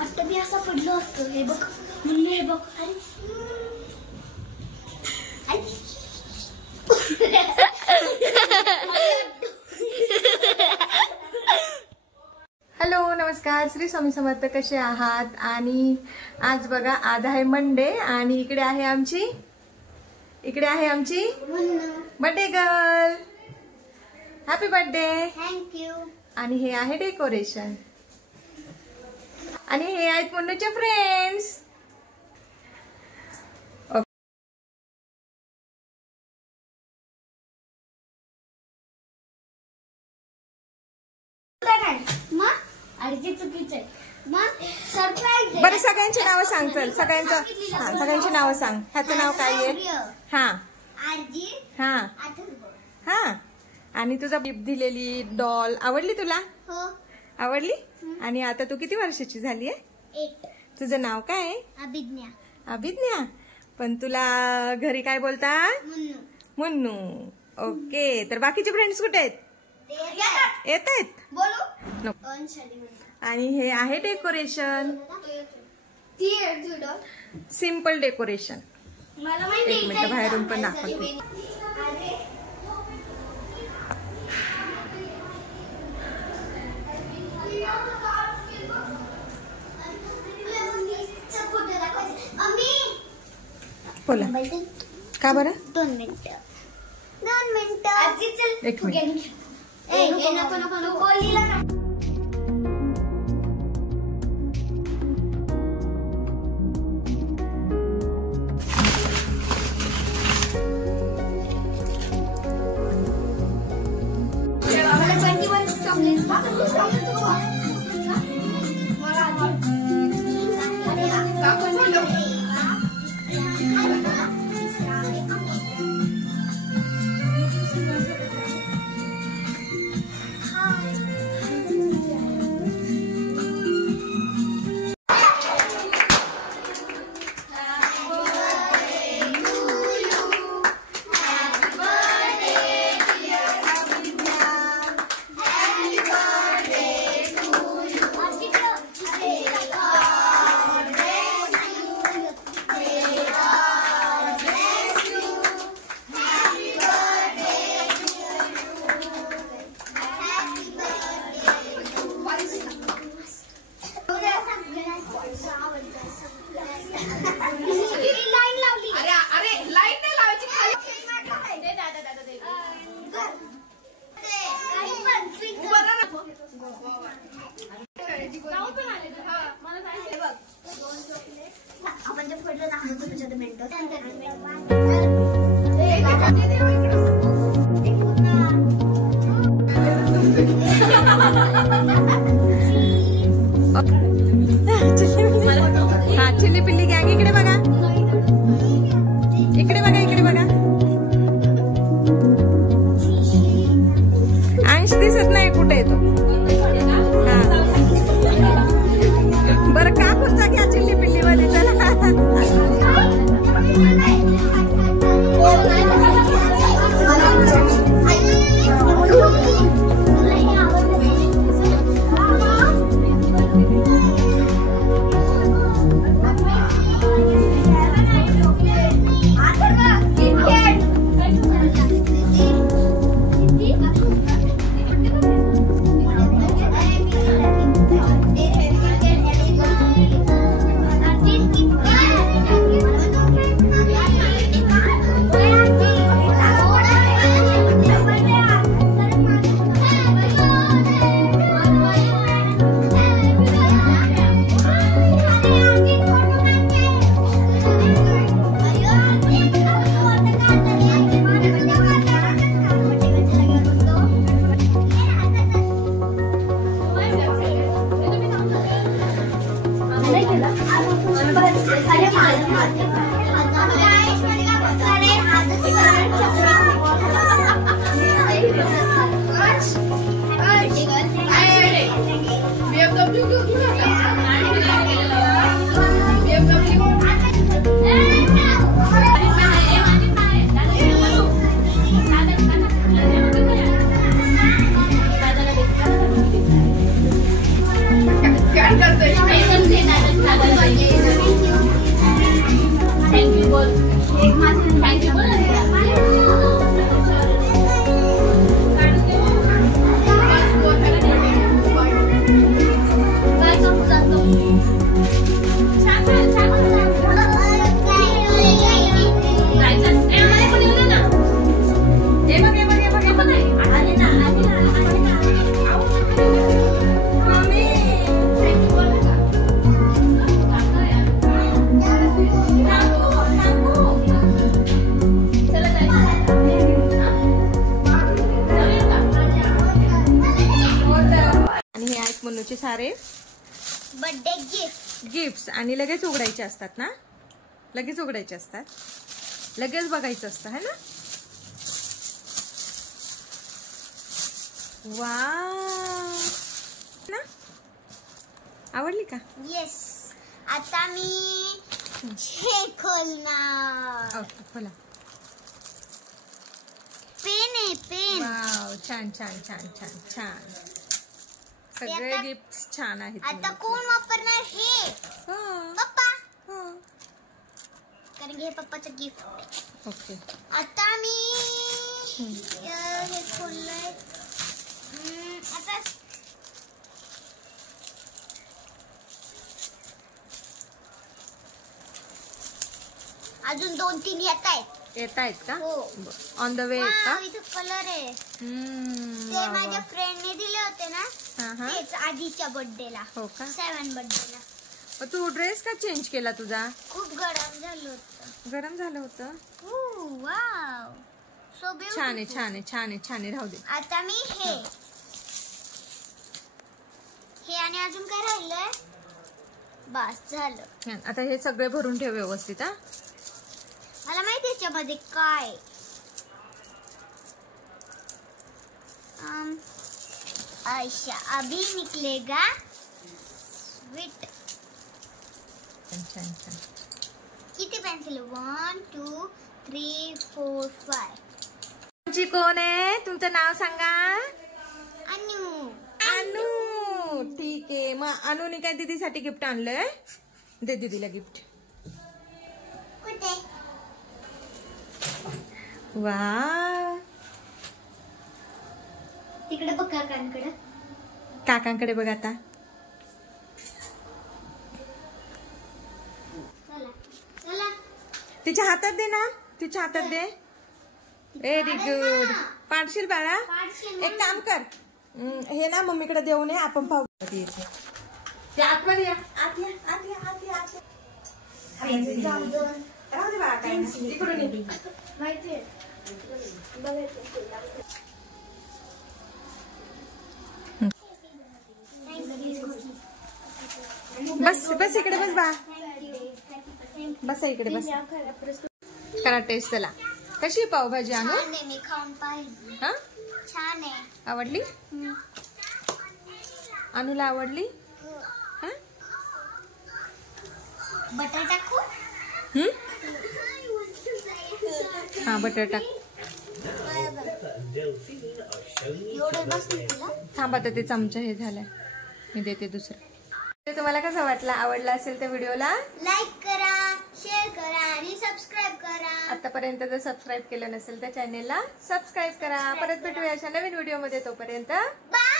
आता मी असं पडलो असतो. हे बघ म्हणून हे बघ. हॅलो नमस्कार, श्री स्वामी समर्थ. कसे आहात? आणि आज बघा आज आहे मंडे आणि इकडे आहे आमची birthday girl. Happy birthday. Thank you. आणि हे आहे डेकोरेशन आणि हे आहेत मुन्नूचे फ्रेंड्स. बरं सगळ्यांची नावं सांग. चल सगळ्यांची नावं सांग. ह्याचं नाव काय आहे? हा आणि तुझा गिफ्ट दिलेली डॉल आवडली तुला? हो आवडली. आणि आता तू किती वर्षाची झाली आहे? 8. तुझं नाव काय आहे? अभिज्ञा. अभिज्ञा. पण तुला घरी काय बोलतात? मुन्नू. ओके. तर बाकीचे फ्रेंड्स कुठे आहेत? येत आहेत. आणि हे आहे डेकोरेशन. Simple decoration. एक मिनिट बाहेरून पण दाखवते. बोला. का बरं? 2 मिनिटं. एक मिनिट. आपण जे फोटो दाखवतो तुझ्या मिनिटं चिल्ली पिल्ली गँग इकडे बघा. इकडे बघा. अंश दिसत नाही कुठे येतो. बरं का पुढचा घ्या चिल्ली पिल्ली मध्ये. चला काय करतोय? सारे बर्थडे गिफ्ट गिफ्ट्स आणि लगेच उघडायचे असतात ना, लगेच उघडायचे असतात, लगेच बघायचं असतं है ना. वाव ना, आवडली का? येस. आता मी हे खोलणार. ओके खोला. पेन आहे पेन. वाव छान छान छान छान छान. सगळे आता- गिफ्ट छान आहेत. आता कोण वापरणार हे? हो पप्पा. हो. कारण की हे पप्पाचं गिफ्ट आहे. ओके. आता मी हे खोललंय. आता अजून 2-3 येत आहेत. येत आहेत का? हो. ऑन द वे आहेत का? वाव, इथं कलर आहे. ते वा, माझ्या वा. फ्रेंडने दिले होते ना, हा, हा. तेच आधीच्या बर्थडेला. हो का? 7 बर्थडेला. मग तू ड्रेस का चेंज केला तुझा? खूप गरम झालं होतं. गरम झालं होतं. वाव, सो छान आहे छान आहे छान आहे छान आहे. राहू दे. आता मी हे आणि अजून काय राहिलंय? बस झालं. छान. आता हे सगळे भरून ठेव व्यवस्थित. हा मला माहिती याच्यामध्ये काय. अच्छा, अभी निकलेगा स्वीट. छान छान. किती पेन्सिल? 1 2 3 4 5. तुमची कोण आहे? तुमचं नाव सांगा. अनु. अनु. ठीक आहे. मग अनुने काय दीदीसाठी गिफ्ट आणलंय? दे दीदीला गिफ्ट. कुठे? वा, तिकडे बघ काकांकडे. काकांकडे बघ आता. चला चला. तिच्या हातात दे ना, तिच्या हातात दे. Very good. पाडशील बाळा. पाडशील एक काम कर, हे ना मम्मीकडे देऊ नये, आपण पाहू. ते आतमध्ये या. आत या, आत या, आत या, आत या. राहू दे बाळा, काय नाही. तिकडून ये. माहितीये. बस बस इकडे बस बा. बस इकडे बस. करा टेस्ट चला. कशी आहे पावभाजी आणू? छान आहे, मी खाऊन पाहिजे. हा, छान आहे. आवडली? अनुला आवडली? हा, बटर टाकू? हा बटर टाक. एवढं बस तुला. थांब आता ते चमचा हे झालाय, मी देते दुसरं. ते तुम्हाला कसं वाटलं? आवडला असेल तर व्हिडिओला लाईक करा, शेअर करा आणि सबस्क्राईब करा. आतापर्यंत जर सबस्क्राईब केलं नसेल तर चॅनेलला सबस्क्राईब करा. परत भेटूया अशा नवीन व्हिडिओ मध्ये. तोपर्यंत बाय.